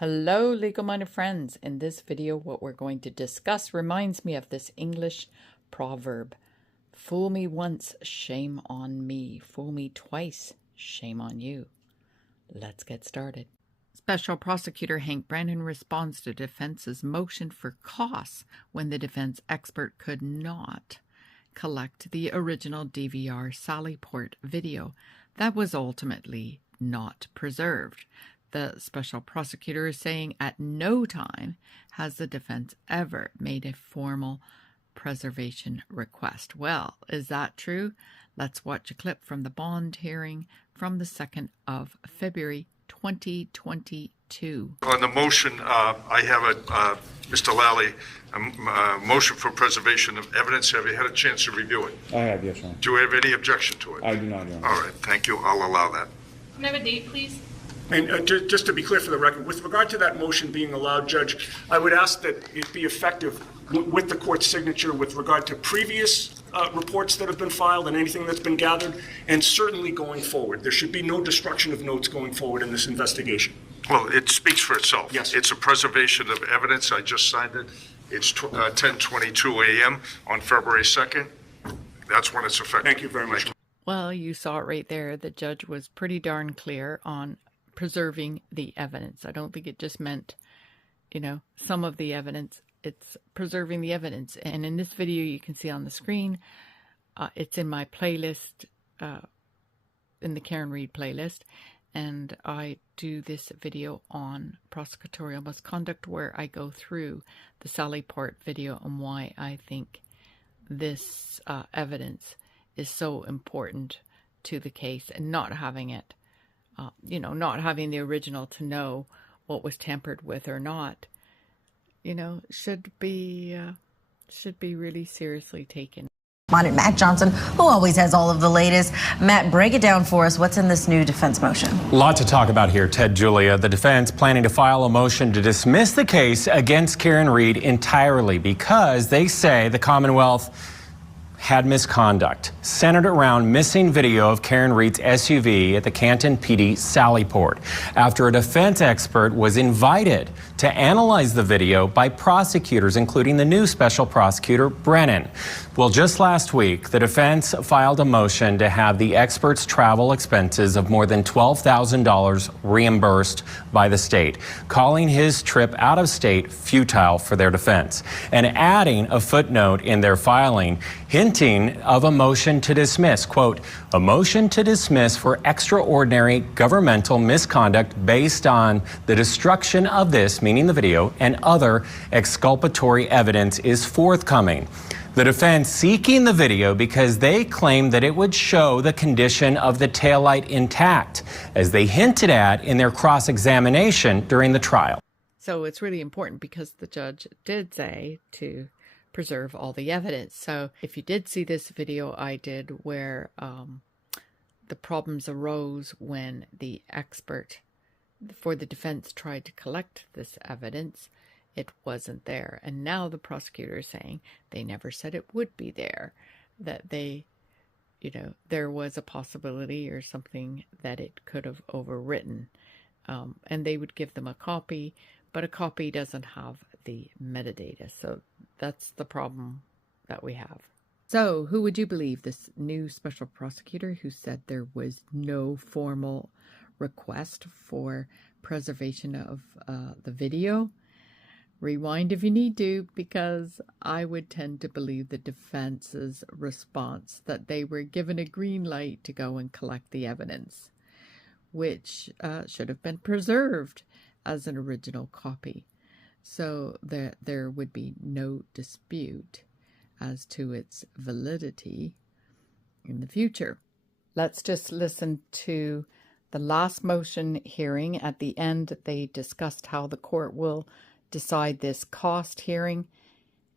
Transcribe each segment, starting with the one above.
Hello, legal-minded friends. In this video, what we're going to discuss reminds me of this English proverb. Fool me once, shame on me. Fool me twice, shame on you. Let's get started. Special Prosecutor Hank Brennan responds to defense's motion for costs when the defense expert could not collect the original DVR Sallyport video that was ultimately not preserved. The special prosecutor is saying at no time has the defense ever made a formal preservation request. Well, is that true? Let's watch a clip from the bond hearing from the 2nd of February, 2022. On the motion, I have Mr. Lally, a motion for preservation of evidence. Have you had a chance to review it? I have, yes, Your Honor. Do you have any objection to it? I do not, Your Honor. All right, thank you. I'll allow that. Can I have a date, please? And just to be clear for the record, with regard to that motion being allowed, Judge, I would ask that it be effective with the court's signature with regard to previous reports that have been filed and anything that's been gathered, and certainly going forward. There should be no destruction of notes going forward in this investigation. Well, it speaks for itself. Yes. It's a preservation of evidence. I just signed it. It's 10:22 a.m. on February 2nd. That's when it's effective. Thank you very much. Well, you saw it right there. The judge was pretty darn clear on preserving the evidence. I don't think it just meant, some of the evidence. It's preserving the evidence. And in this video, you can see on the screen, it's in my playlist, in the Karen Read playlist. And I do this video on prosecutorial misconduct where I go through the Sallyport video and why I think this evidence is so important to the case, and not having it, not having the original to know what was tampered with or not, should be really seriously taken. Matt Johnson, who always has all of the latest. Matt, break it down for us. What's in this new defense motion? A lot to talk about here, Ted, Julia. The defense planning to file a motion to dismiss the case against Karen Read entirely because they say the Commonwealth had misconduct centered around missing video of Karen Read's SUV at the Canton PD Sallyport after a defense expert was invited to analyze the video by prosecutors, including the new Special Prosecutor Brennan. Well, just last week, the defense filed a motion to have the expert's travel expenses of more than $12,000 reimbursed by the state, calling his trip out of state futile for their defense, and adding a footnote in their filing hinting of a motion to dismiss, quote, a motion to dismiss for extraordinary governmental misconduct based on the destruction of this, meaning the video, and other exculpatory evidence is forthcoming. The defense seeking the video because they claim that it would show the condition of the taillight intact, as they hinted at in their cross-examination during the trial. So it's really important because the judge did say to preserve all the evidence. So if you did see this video I did where the problems arose when the expert for the defense tried to collect this evidence, it wasn't there. And now the prosecutor is saying they never said it would be there, that they, there was a possibility or something that it could have overwritten. And they would give them a copy, but a copy doesn't have the metadata. So that's the problem that we have. So who would you believe? This new special prosecutor who said there was no formal request for preservation of the video? Rewind if you need to, because I would tend to believe the defense's response that they were given a green light to go and collect the evidence, which should have been preserved as an original copy, so that there would be no dispute as to its validity in the future. Let's just listen to the last motion hearing. At the end, they discussed how the court will decide this cost hearing,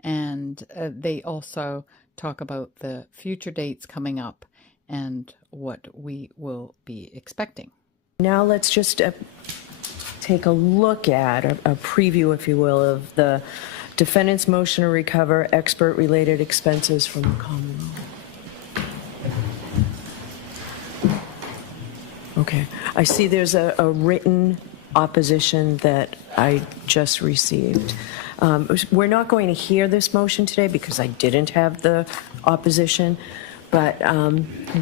and they also talk about the future dates coming up and what we will be expecting. Now let's just take a look at a preview, if you will, of the defendant's motion to recover expert-related expenses from the Commonwealth. Okay, I see there's a written opposition that I just received. We're not going to hear this motion today because I didn't have the opposition, but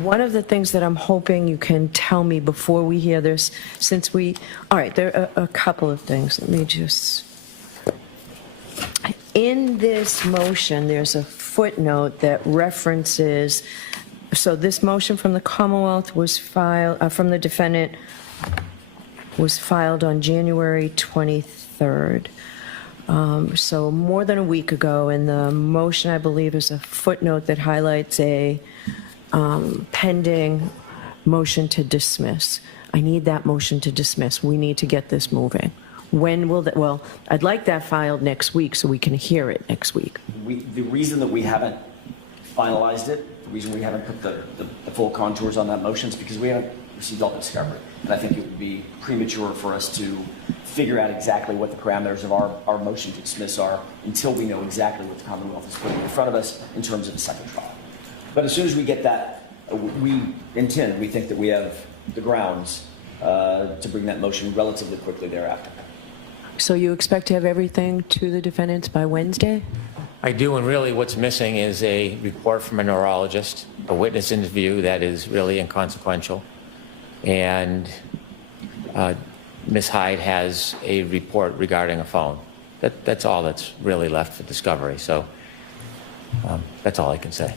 one of the things that I'm hoping you can tell me before we hear this, all right, there are a couple of things. Let me just, in this motion, there's a footnote that references, so this motion from the Commonwealth was filed, from the defendant, was filed on January 23rd. So more than a week ago, and the motion, I believe, is a footnote that highlights a pending motion to dismiss. I need that motion to dismiss. We need to get this moving. When will that, well, I'd like that filed next week so we can hear it next week. The reason that we haven't finalized it, the reason we haven't put the full contours on that motion is because we haven't received all the discovery. And I think it would be premature for us to figure out exactly what the parameters of our motion to dismiss are until we know exactly what the Commonwealth is putting in front of us in terms of a second trial. But as soon as we get that, we think that we have the grounds to bring that motion relatively quickly thereafter. So you expect to have everything to the defendants by Wednesday? I do, and really what's missing is a report from a neurologist, a witness interview that is really inconsequential, and Ms. Hyde has a report regarding a phone. That's all that's really left for discovery, so that's all I can say.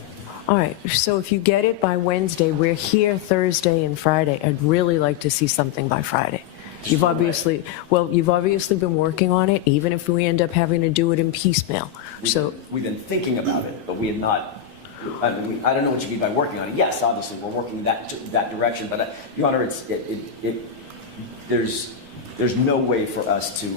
All right, so if you get it by Wednesday, we're here Thursday and Friday. I'd really like to see something by Friday. You've obviously been working on it, even if we end up having to do it in piecemeal. We've been thinking about it, but we have not. I don't know what you mean by working on it. Yes, obviously we're working that direction, but Your Honor, there's no way for us to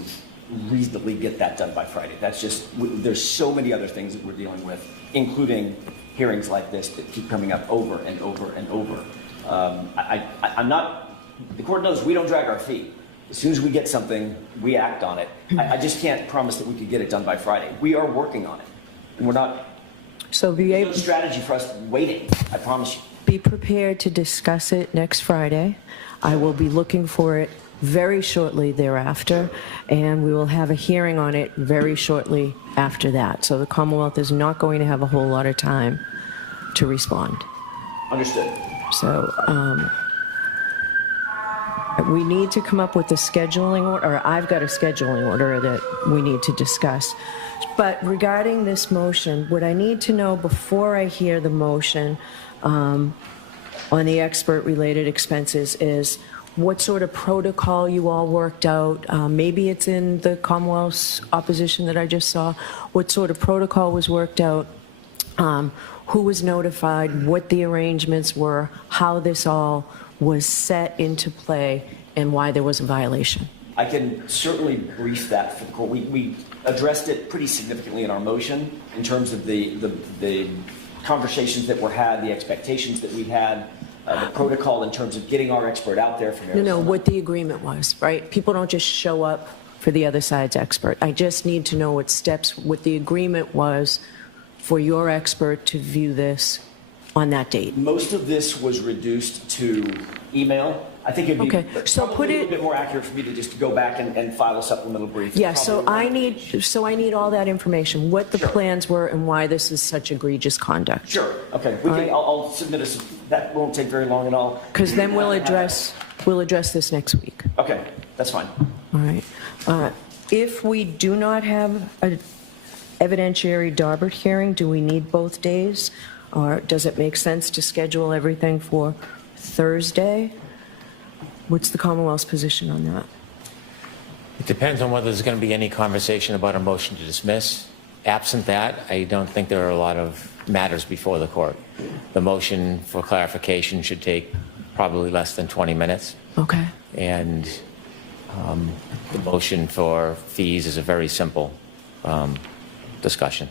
reasonably get that done by Friday. That's just, there's so many other things that we're dealing with, including hearings like this that keep coming up over and over and over. I'm not, the court knows we don't drag our feet. As soon as we get something, we act on it. I just can't promise that we could get it done by Friday. We are working on it, and we're not. So there's no strategy for us waiting, I promise you. Be prepared to discuss it next Friday. I will be looking for it very shortly thereafter, and we will have a hearing on it very shortly after that. So the Commonwealth is not going to have a whole lot of time to respond. Understood. So we need to come up with a scheduling order, or I've got a scheduling order that we need to discuss. But regarding this motion, what I need to know before I hear the motion on the expert-related expenses is what sort of protocol you all worked out. Maybe it's in the Commonwealth's opposition that I just saw. What sort of protocol was worked out? Who was notified? What the arrangements were? How this all was set into play, and why there was a violation? I can certainly brief that for the court. We addressed it pretty significantly in our motion in terms of the conversations that were had, the expectations that we had, the protocol in terms of getting our expert out there from Arizona. No, what the agreement was, right? People don't just show up for the other side's expert. I just need to know what the agreement was for your expert to view this on that date. Most of this was reduced to email. I think it'd be probably a little bit more accurate for me to just go back and file a supplemental brief. Yeah, so I need all that information, what the plans were and why this is such egregious conduct. Sure. Okay. I'll submit that won't take very long at all. Because then we'll address this next week. Okay, that's fine. All right. If we do not have an evidentiary Daubert hearing, do we need both days? Or does it make sense to schedule everything for Thursday? What's the Commonwealth's position on that? It depends on whether there's going to be any conversation about a motion to dismiss. Absent that, I don't think there are a lot of matters before the court. The motion for clarification should take probably less than 20 minutes. Okay. And the motion for fees is a very simple discussion.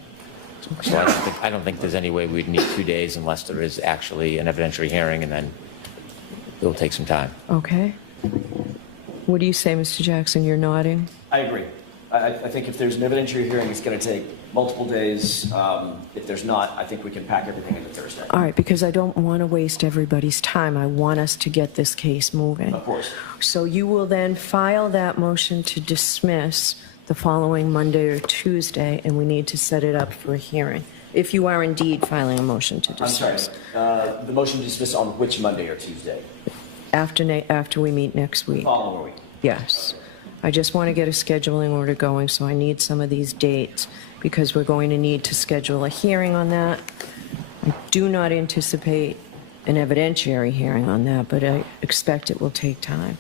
So I don't think there's any way we'd need 2 days unless there is actually an evidentiary hearing, and then it'll take some time. Okay. What do you say, Mr. Jackson? You're nodding? I agree. I think if there's an evidentiary hearing, it's going to take multiple days. If there's not, I think we can pack everything into Thursday. All right, because I don't want to waste everybody's time. I want us to get this case moving. Of course. So you will then file that motion to dismiss the following Monday or Tuesday, and we need to set it up for a hearing, if you are indeed filing a motion to I'm sorry. dismiss. The motion to dismiss on which Monday or Tuesday? After we meet next week. Following week. Yes. I just want to get a scheduling order going, so I need some of these dates, because we're going to need to schedule a hearing on that. I do not anticipate an evidentiary hearing on that, but I expect it will take time.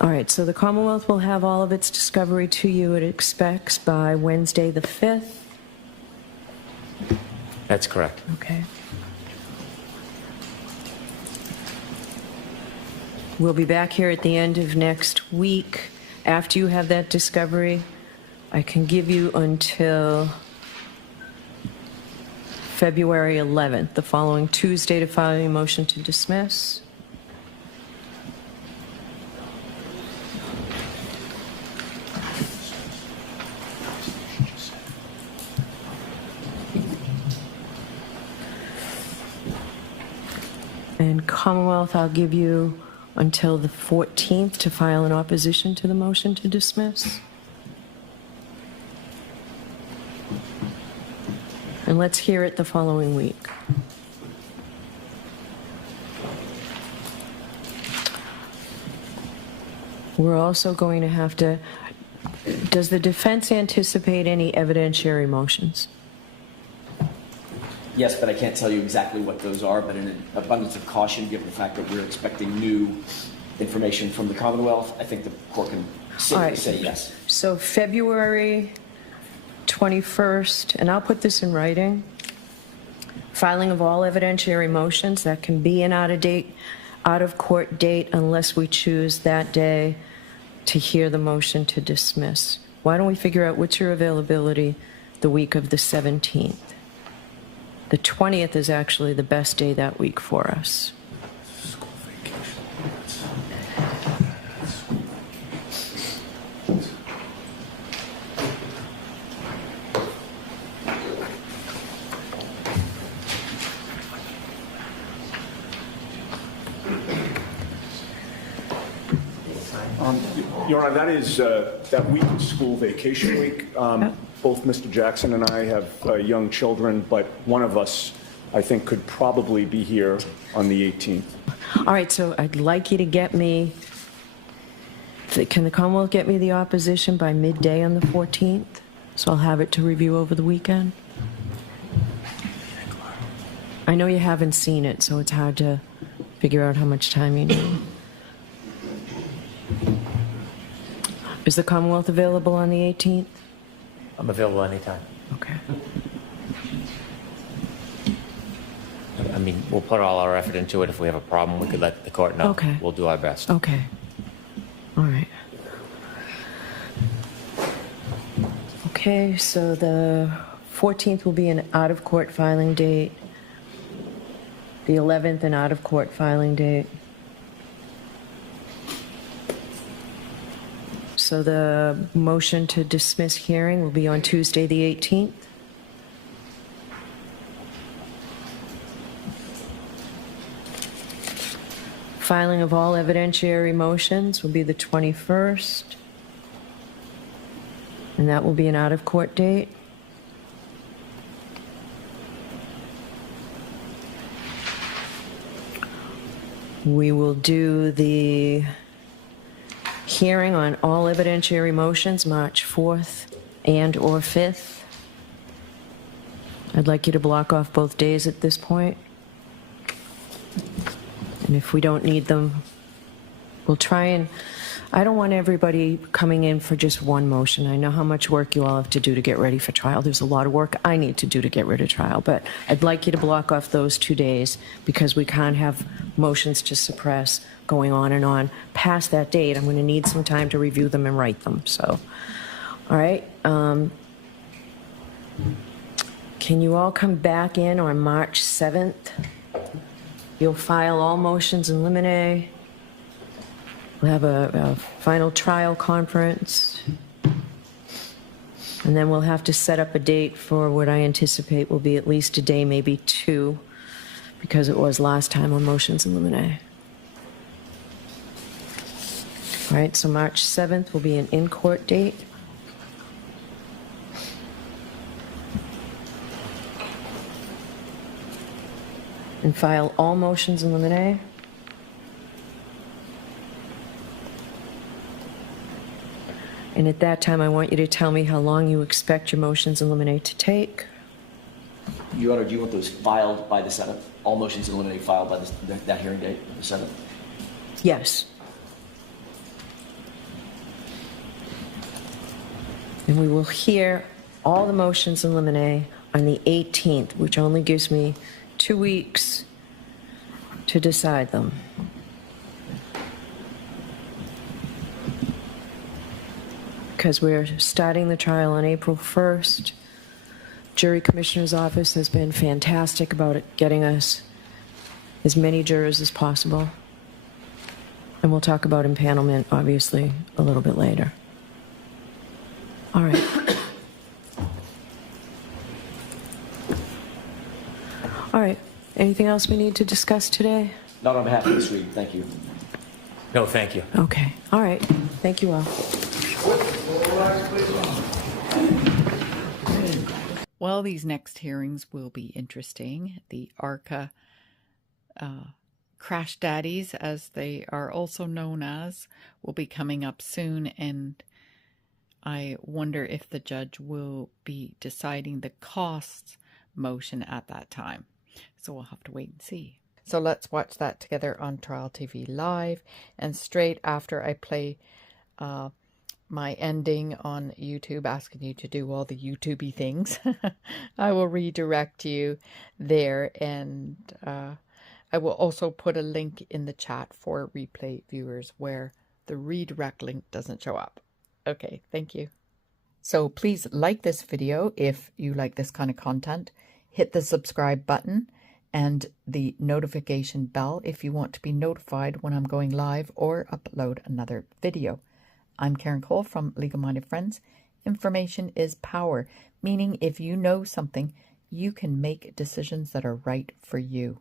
All right, so the Commonwealth will have all of its discovery to you, it expects, by Wednesday the 5th. That's correct. Okay. We'll be back here at the end of next week. After you have that discovery, I can give you until February 11th, the following Tuesday, to file a motion to dismiss. And Commonwealth, I'll give you until the 14th to file an opposition to the motion to dismiss. And let's hear it the following week. We're also going to have to, does the defense anticipate any evidentiary motions? Yes, but I can't tell you exactly what those are, but in an abundance of caution, given the fact that we're expecting new information from the Commonwealth, I think the court can safely say yes. So February 21st, and I'll put this in writing, filing of all evidentiary motions, that can be an out-of-court date unless we choose that day to hear the motion to dismiss. Why don't we figure out what's your availability the week of the 17th? The 20th is actually the best day that week for us. Your Honor, that is, that week is school vacation week. Both Mr. Jackson and I have young children, but one of us, I think, could probably be here on the 18th. All right, so I'd like you to get me, can the Commonwealth get me the opposition by midday on the 14th? So I'll have it to review over the weekend. I know you haven't seen it, so it's hard to figure out how much time you need. Is the Commonwealth available on the 18th? I'm available anytime. Okay. I mean, we'll put all our effort into it. If we have a problem, we could let the court know. Okay. We'll do our best. Okay. All right. Okay, so the 14th will be an out-of-court filing date. The 11th, an out-of-court filing date. So the motion to dismiss hearing will be on Tuesday, the 18th. Filing of all evidentiary motions will be the 21st. And that will be an out-of-court date. We will do the hearing on all evidentiary motions March 4th and or 5th. I'd like you to block off both days at this point. And if we don't need them, we'll try and, I don't want everybody coming in for just one motion. I know how much work you all have to do to get ready for trial. There's a lot of work I need to do to get rid of trial, but I'd like you to block off those 2 days because we can't have motions to suppress going on and on past that date. I'm going to need some time to review them and write them. So, all right. Can you all come back in on March 7th? You'll file all motions in limine. We'll have a final trial conference. And then we'll have to set up a date for what I anticipate will be at least a day, maybe two, because it was last time on motions in limine. All right, so March 7th will be an in-court date. And file all motions in limine. And at that time, I want you to tell me how long you expect your motions in limine to take. Your Honor, do you want those filed by the 7th? All motions in limine filed by that hearing date, the 7th? Yes. And we will hear all the motions in limine on the 18th, which only gives me 2 weeks to decide them. Because we're starting the trial on April 1st. Jury Commissioner's Office has been fantastic about getting us as many jurors as possible. And we'll talk about impanelment, obviously, a little bit later. All right. All right. Anything else we need to discuss today? Not on behalf of Ms. Read, thank you. No, thank you. Okay. All right. Thank you all. Well, these next hearings will be interesting. The ARCA crash daddies, as they are also known as, will be coming up soon, and I wonder if the judge will be deciding the costs motion at that time. So we'll have to wait and see. So let's watch that together on Trial TV Live, and straight after I play my ending on YouTube, asking you to do all the YouTubey things, I will redirect you there, and I will also put a link in the chat for replay viewers where the redirect link doesn't show up. Okay, thank you. So please like this video if you like this kind of content. Hit the subscribe button and the notification bell if you want to be notified when I'm going live or upload another video. I'm Karen Cole from Legal Minded Friends. Information is power, meaning if you know something, you can make decisions that are right for you.